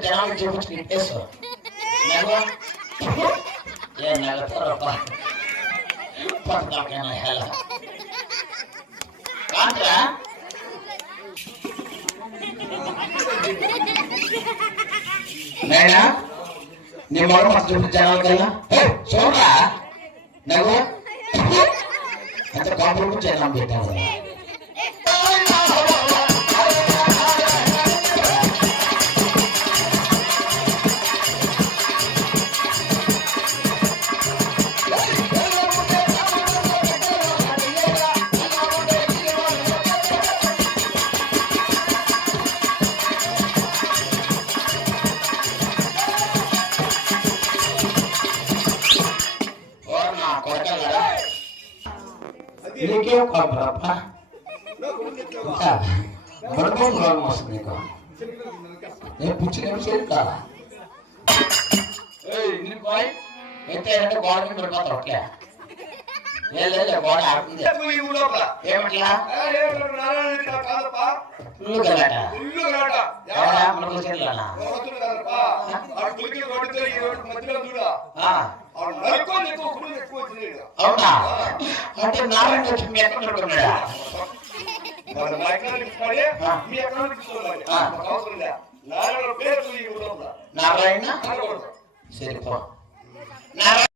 జనాలు చూపించి ఇట్టేసు నైనా నీ మొగ మస్తు చూపించి జనాలు కల్లా చూడరా నాకు అంత కాంప్రమైజ్ జనం పెట్టాను నీకేం కాపురప్ప పడుకోని రోగం వస్తుంది నీకు నేను పిచ్చి నిమిషం కాదా అయితే గోడ మీద పడిపోతావు అట్లే లేదు గోడ ఆడుతుంది ఏమట్లా ఫుల్ గలాట మనకు చెల్లానా అవునా అంటే నారాయణ లక్ష్మి ఎక్కడ పడుకున్నాడా నారాయణ సరిపో నారాయణ